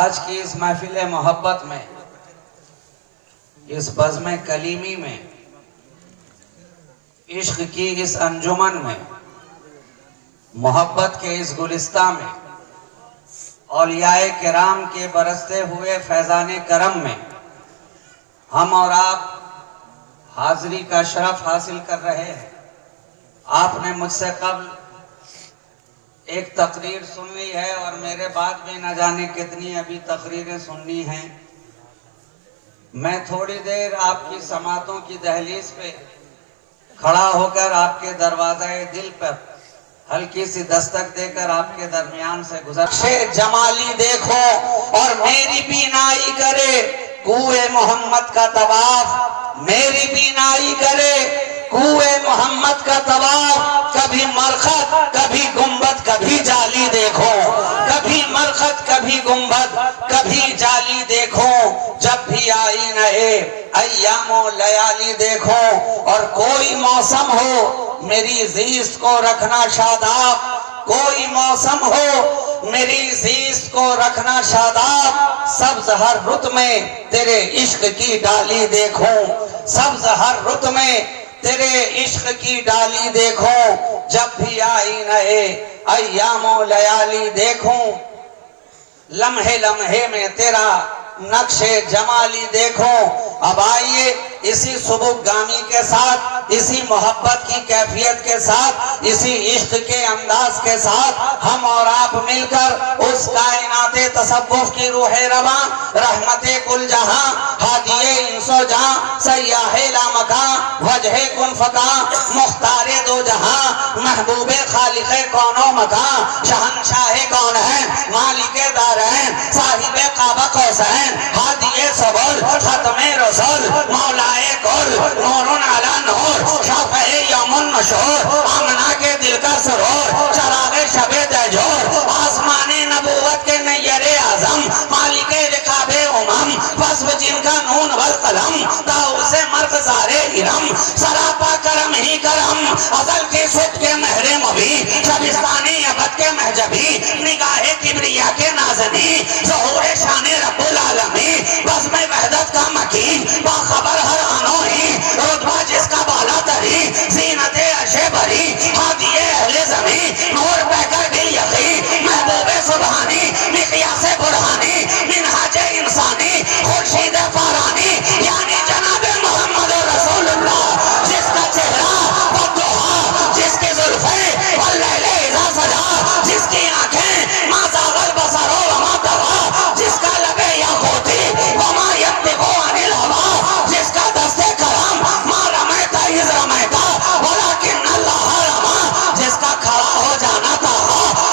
آج کی اس محفل محبت میں، اس بزم کلیمی میں، عشق کی اس انجمن میں، محبت کے اس گلستان میں، اولیاء کرام کے برستے ہوئے فیضان کرم میں ہم اور آپ حاضری کا شرف حاصل کر رہے ہیں۔ آپ نے مجھ سے قبل ایک تقریر سن لی ہے اور میرے بعد بھی نہ جانے کتنی ابھی تقریریں سننی ہیں۔ میں تھوڑی دیر آپ کی سماعتوں کی دہلیز پہ کھڑا ہو کر آپ کے دروازہ دل پر ہلکی سی دستک دے کر آپ کے درمیان سے گزر جمالی دیکھو اور میری بینائی کرے کوئے محمد کا طواف، میری بینائی کرے کوئے محمد کا طواف۔ کبھی مرخت کبھی گنبد کبھی جالی دیکھو، کبھی مرخت کبھی گنبد کبھی جالی دیکھو، جب بھی آئی نئے ایام و لیالی دیکھو، اور کوئی موسم ہو میری زیست کو رکھنا شاداب، کوئی موسم ہو میری زیست کو رکھنا شاداب، سبز ہر رت میں تیرے عشق کی ڈالی دیکھو، سبز ہر رت میں تیرے عشق کی ڈالی دیکھو، جب بھی آئی نئے ایام و لیالی دیکھوں، لمحے لمحے میں تیرا نقش جمالی دیکھو۔ اب آئیے اسی صبح گامی کے ساتھ، اسی محبت کی کیفیت کے ساتھ، اسی عشق کے انداز کے ساتھ ہم اور آپ مل کر اس کائنات تصوف کی روح رواں، رحمت کل جہاں، ہادی انس و جہاں، سیاح لامکاں، وجہ کن فکاں، مختار دو جہاں، محبوب خالق کون و مکاں، شہنشاہ کون ہے مالک دارین، صاحب قاب قوسین، ہادی سبل، ختم رسول، مولائے کل، نور علی نور، شفع یوم النشور، آمنہ کے دل کا سرور، چراغ شب دجور، آسمان نبوت کے نیر اعظم، مالک رکاب امم، وصف جن کا نون والقلم، داؤس مرغزار ارم، سراپا کرم ہی کرم، ازل کے صد کے مہر مبی، شبستانی ابد کے محجبی، نگاہ کبریا کے نازنی، ظہور شان رب العالمین، بزم وحدت کا مکین، باخبر ہر آنو ہی، رتبہ جس کا بالا تری، زینت عرش بری، ہادی اہل زمین، نور پہ کر دل یقین، محبوب سبحانی، مقیاس برہانی، منہاج انسانی، خورشید فارانی، یعنی جناب محمد رسول اللہ، جس کا چہرہ والضحا، جس کی زلفیں واللیل اذا سجا، جس کی آنکھیں ما زاغ البصر وما طغى، جس کا لب یاقوتی وما ينطق عن الهوى، جس کا دست کرم ما رمیت اذ رمیت ولکن اللہ رمی، جس کا کھڑا ہو جانا تھا،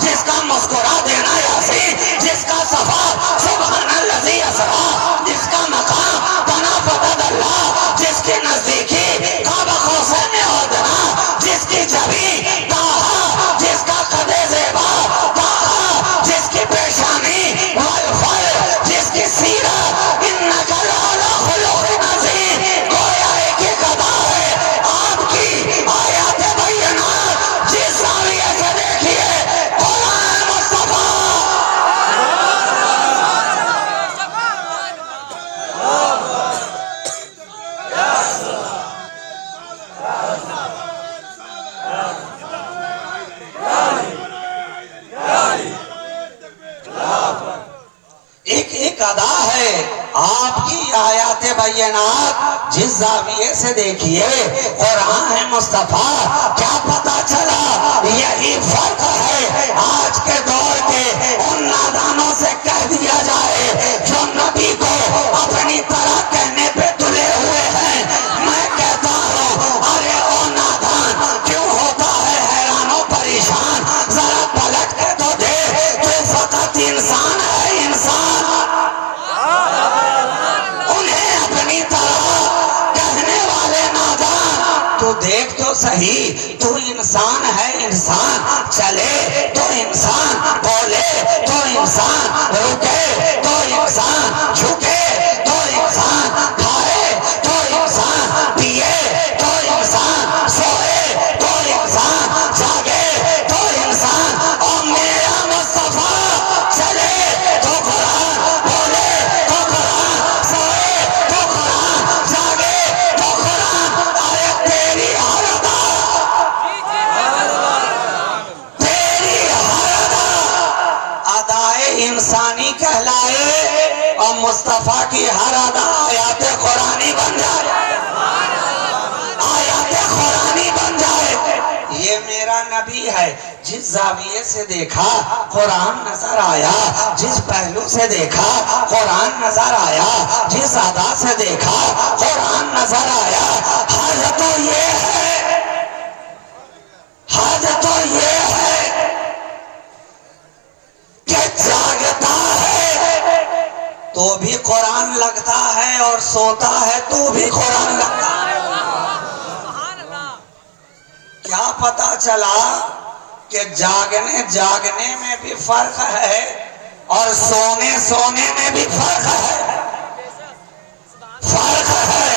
جس کا مسکرا دینا یاسین، جس کا صفا سبحان الذی اسریٰ، جس کا مقام بنا فتد اللہ، جس کی نزدیکی قاب قوسین ادنیٰ، جس کی جبین طٰہٰ، جس کا قد زیبا طٰہٰ، جس کی پیشانی والفر، جس کی سیرت انک لعلی خلق عظیم، گویا ایک ہی قضا ہے آپ کی آیات بینات، جس زاویے سے دیکھیے قرآن مصطفیٰ۔ ایک ایک ادا ہے آپ کی آیات بینات، جس زاویے سے دیکھیے قرآن ہے مصطفیٰ۔ کیا پتا چلا یہی فرق ہے آج کے دور کے ان نادانوں سے کہہ دیا جائے جو نبی کو اپنی طرح کہنے پہ تلے ہوئے ہیں۔ میں کہتا ہوں ارے او نادان کیوں ہوتا ہے حیران و پریشان، ذرا پلٹ کے تو دے، تو فقط انسان ہے انسان۔ انہیں اپنی طرح کہنے والے نادان، تو دیکھ تو صحیح تو انسان ہے انسان، چلے تو انسان، بولے تو انسان، رکے تو انسان، جھکے تو انسان، کھائے تو انسان، پیے تو انسان، سوئے تو انسان، جاگے تو انسان، اور میرا مصطفیٰ چلے تو قرآن، مصطفیٰ کی ہر ادا آیات قرآنی بن جائے، آیات قرآنی بن جائے۔ یہ میرا نبی ہے، جس زاویے سے دیکھا قرآن نظر آیا، جس پہلو سے دیکھا قرآن نظر آیا، جس ادا سے دیکھا قرآن نظر آیا۔ حج تو یہ ہے، حج تو یہ ہے کہ جاگتا ہے تو بھی قرآن لگتا ہے، اور سوتا ہے تو بھی قرآن لگتا ہے۔ کیا پتا چلا کہ جاگنے میں بھی فرق ہے، اور سونے میں بھی فرق ہے، فرق ہے،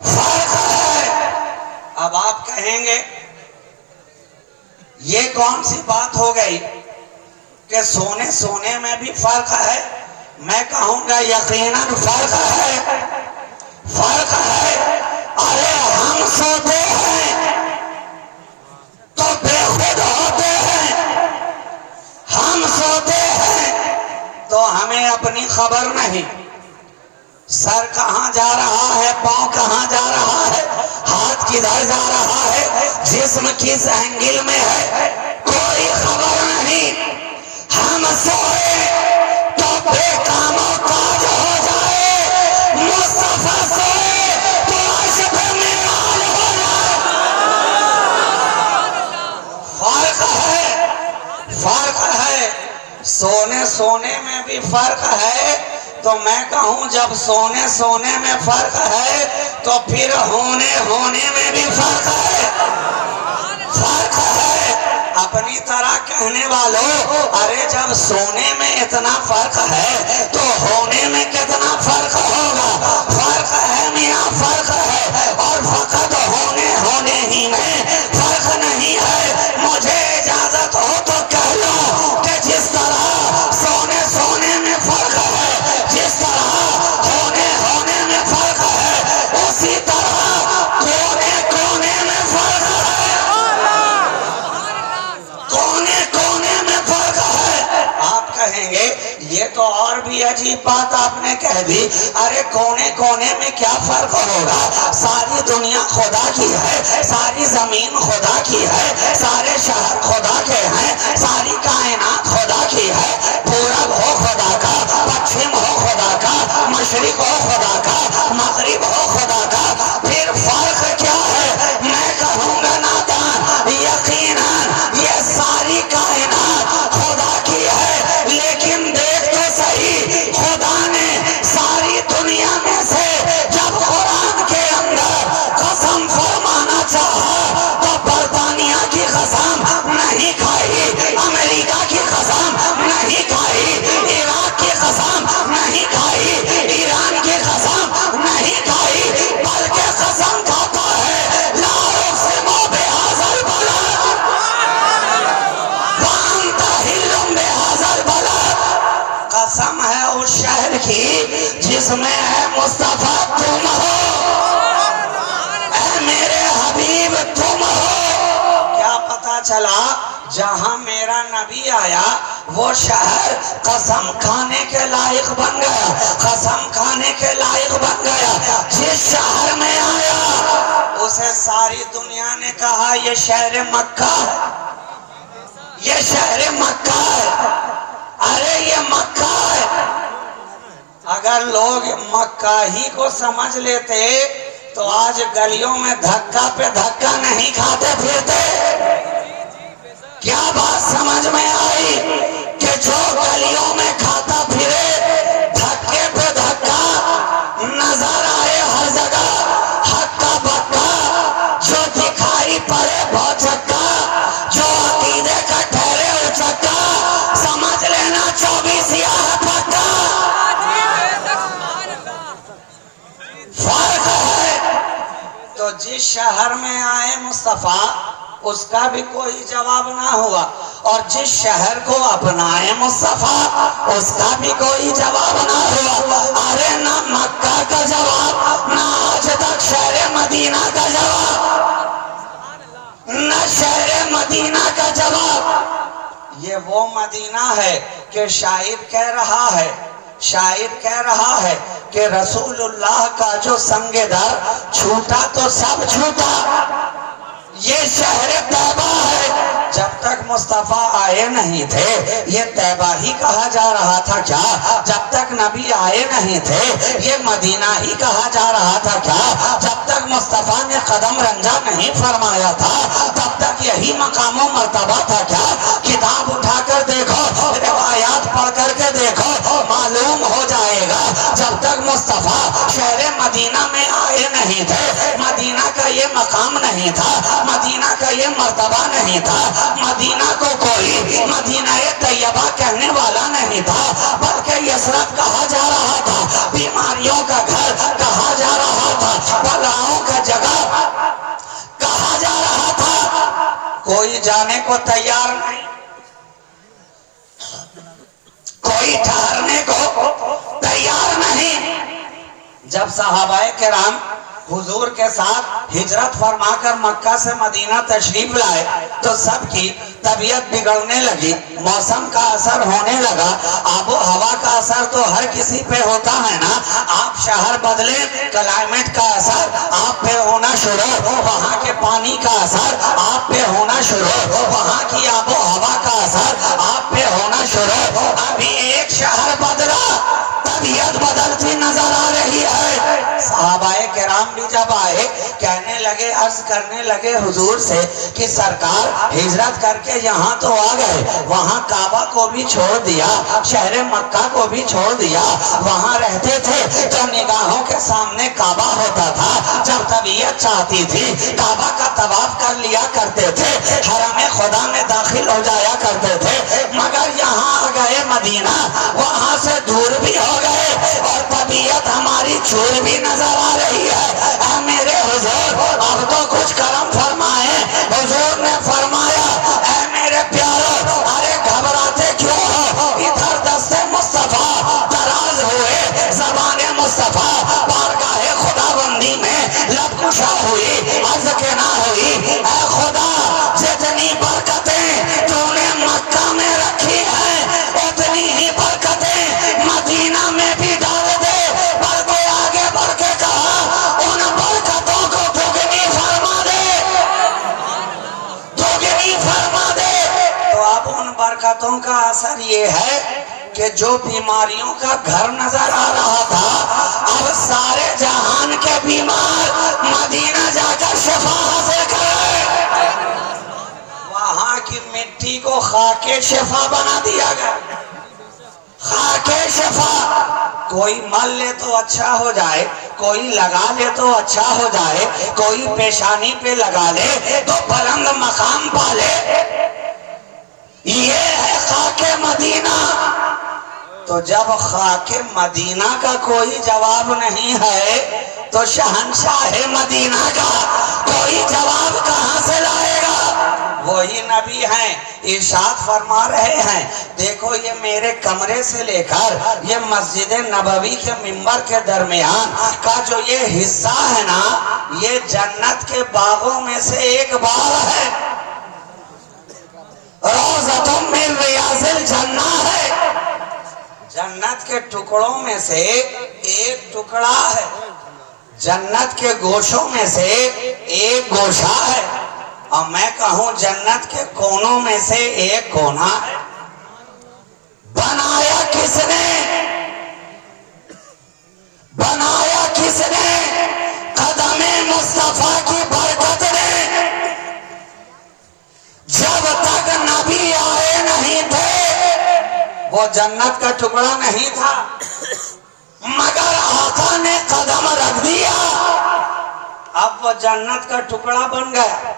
فرق ہے۔ اب آپ کہیں گے یہ کون سی بات ہو گئی کہ سونے میں بھی فرق ہے؟ میں کہوں گا یقیناً فرق ہے، فرق ہے۔ ارے ہم سوتے ہیں تو بے خود ہوتے ہیں، ہم سوتے ہیں تو ہمیں اپنی خبر نہیں، سر کہاں جا رہا ہے، پاؤں کہاں جا رہا ہے، ہاتھ کدھر جا رہا ہے، جسم کس اینگل میں ہے، کوئی خبر نہیں۔ ہم سوئے تو بے کام و کاج ہو جائے، مصطفیٰ سوئے تو عرش پہ معراج ہو جائے۔ فرق ہے، فرق ہے۔ سونے میں بھی فرق ہے، تو میں کہوں جب سونے میں فرق ہے تو پھر ہونے میں بھی فرق ہے، فرق ہے۔ اپنی طرح کہنے والوں، ارے جب سونے میں اتنا فرق ہے تو ہونے میں کتنا فرق ہوگا؟ فرق ہے میاں، فرق ہے، اور فقط ہونے ہی میں فرق نہیں ہے۔ مجھے اجازت ہو تو کہہ لو کہ جس طرح سونے میں فرق ہے، جس طرح ہونے میں فرق ہے، اسی طرح کونے میں فرق ہے، کونے میں فرق ہے۔ آپ کہیں گے یہ تو اور بھی عجیب بات آپ نے کہہ دی، ارے کونے میں کیا فرق ہوگا؟ ساری دنیا خدا کی ہے، ساری زمین خدا کی ہے، سارے شہر خدا کے ہیں، ساری کائنات خدا کی ہے، پورب ہو خدا کا، پچھم ہو خدا کا، مشرق ہو خدا کا، مغرب ہو خدا کا، پھر فرق کیا ہے؟ میں کہوں گا نادان، یقیناً یہ ساری کائنات خدا کی ہے، لیکن دیکھ تو صحیح، خدا نے ساری دنیا میں سے جب قرآن کے اندر قسم فرمانا چاہا تو برطانیہ کی قسم نہیں کھائی، امریکہ کی قسم نہیں کھائی، عراق کی قسم نہیں کھائی، ایران کی قسم نہیں کھائی، بلکہ قسم کھاتا ہے لا اقسم بہذا البلد وانت حل بہذا البلد۔ قسم ہے اس شہر کی جس میں ہے مصطفیٰ تم ہو، اے میرے حبیب تم ہو۔ کیا پتا چلا؟ جہاں میرا نبی آیا وہ شہر قسم کھانے کے لائق بن گیا، قسم کھانے کے لائق بن گیا۔ جس شہر میں آیا اسے ساری دنیا نے کہا یہ شہر مکہ ہے، یہ شہر مکہ ہے، ارے یہ مکہ ہے۔ اگر لوگ مکہ ہی کو سمجھ لیتے تو آج گلیوں میں دھکا پہ دھکا نہیں کھاتے پھرتے۔ کیا بات سمجھ میں آئی کہ جو گلیوں میں کھاتا پھرے دھکے پہ دھکا، نظر آئے ہر جگہ ہکا بکا، جو دکھائی پڑے بہت چکا، جو عقیدے کا ٹھہرے اچکا، سمجھ لینا 24 ہے پکا۔ فرق ہے۔ تو جس شہر میں آئے مصطفیٰ اس کا بھی کوئی جواب نہ ہوا، اور جس شہر کو اپنائے مصطفیٰ اس کا بھی کوئی جواب نہ ہوا۔ ارے نہ مکہ کا جواب، نہ آج تک شہر مدینہ کا جواب، نہ شہر مدینہ کا جواب۔ یہ وہ مدینہ ہے کہ شاعر کہہ رہا ہے کہ رسول اللہ کا جو سنگ در چھوٹا تو سب چھوٹا، یہ شہر طیبہ ہے۔ جب تک مصطفیٰ آئے نہیں تھے یہ طیبہ ہی کہا جا رہا تھا کیا؟ جب تک نبی آئے نہیں تھے یہ مدینہ ہی کہا جا رہا تھا کیا؟ جب تک مصطفیٰ نے قدم رنجا نہیں فرمایا تھا تب تک یہی مقام و مرتبہ تھا کیا؟ کتاب اٹھا کر دیکھو، روایات پڑھ کر کے دیکھو، معلوم ہو جائے گا جب تک مصطفیٰ شہر مدینہ میں آئے نہیں تھے مدینہ کا یہ مقام نہیں تھا، مدینہ کا یہ مرتبہ نہیں تھا، مدینہ کو کوئی مدینہ طیبہ کہنے والا نہیں تھا، بلکہ یثرب کہا جا رہا تھا، بیماریوں کا گھر کہا جا رہا تھا، بلاؤں کا جگہ کہا جا رہا تھا۔ کوئی جانے کو تیار نہیں، کوئی ٹھہرنے کو تیار نہیں۔ جب صحابہ کرام حضور کے ساتھ ہجرت فرما کر مکہ سے مدینہ تشریف لائے تو سب کی طبیعت بگڑنے لگی، موسم کا اثر ہونے لگا، آب و ہوا کا اثر تو ہر کسی پہ ہوتا ہے نا۔ آپ شہر بدلے، کلائمیٹ کا اثر آپ پہ ہونا شروع، وہاں کے پانی کا اثر آپ پہ ہونا شروع، وہاں کی آب و ہوا کا اثر آپ پہ ہونا شروع۔ ابھی ایک شہر بدلا طبیعت بدلتی نظر آ رہی ہے۔ صحابہ کرام بھی جب آئے کہنے لگے، عرض کرنے لگے حضور سے کہ سرکار ہجرت کر کے یہاں تو آ گئے، وہاں کعبہ کو بھی چھوڑ دیا، شہر مکہ کو بھی چھوڑ دیا، وہاں رہتے تھے تو نگاہوں کے سامنے کعبہ ہوتا تھا، جب طبیعت چاہتی تھی کعبہ کا طواف کر لیا کرتے تھے، حرم خدا میں داخل ہو جایا کرتے تھے، مگر یہاں آ گئے مدینہ، وہاں سے دور بھی ہو گئے اور طبیعت ہماری چور بھی نظر آ رہی ہے۔ اے میرے حضور اب تو کچھ کرم فرمائے۔ حضور نے فرمایا، اے میرے پیارو ارے گھبراتے کیوں ہو؟ ادھر دست مصطفیٰ دراز ہوئے، زبان مصطفیٰ بارگاہ خدا بندی میں لب کشا ہوئی، عرض کے نہ ہوئی، اے خدا جتنی برکتیں تو نے مکہ میں رکھی ہیں اتنی ہی برکتیں مدینہ میں بھی ڈال دے۔ بلکہ آگے بڑھ کے کہا، ان برکتوں کو دگنی فرما دے، دگنی فرما دے۔ تو اب ان برکتوں کا اثر یہ ہے کہ جو بیماریوں کا گھر نظر آ رہا تھا اب سارے جہان کے بیمار مدینہ جا کر شفا حاصل کرے۔ وہاں کی مٹی کو خاک شفا بنا دیا گیا، خاک شفا۔ کوئی مل لے تو اچھا ہو جائے، کوئی لگا لے تو اچھا ہو جائے، کوئی پیشانی پہ لگا لے تو بلند مقام پا لے، یہ ہے خاک مدینہ۔ تو جب خاک مدینہ کا کوئی جواب نہیں ہے تو شہنشاہ مدینہ کا کوئی جواب کہاں سے لائے گا؟ وہی نبی ہیں، ارشاد فرما رہے ہیں، دیکھو یہ میرے کمرے سے لے کر یہ مسجد نبوی کے منبر کے درمیان کا جو یہ حصہ ہے نا، یہ جنت کے باغوں میں سے ایک باغ ہے، روضۃ من ریاض الجنہ ہے، جنت کے ٹکڑوں میں سے ایک ٹکڑا ہے، جنت کے گوشوں میں سے ایک گوشہ ہے، اور میں کہوں جنت کے کونوں میں سے ایک کونا ہے۔ بنایا کس نے؟ بنایا کس نے؟ قدم مصطفیٰ کی برکت نے۔ جب تک نبی آئے نہیں تھے وہ جنت کا ٹکڑا نہیں تھا، مگر آقا نے قدم رکھ دیا اب وہ جنت کا ٹکڑا بن گیا،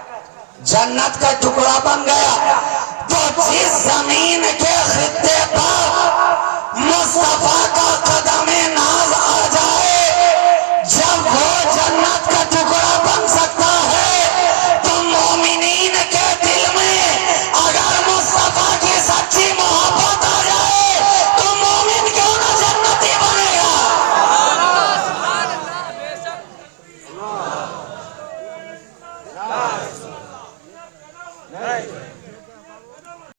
جنت کا ٹکڑا بن گیا۔ تو جس زمین کے خطے پر مصطفیٰ کا قدم ناز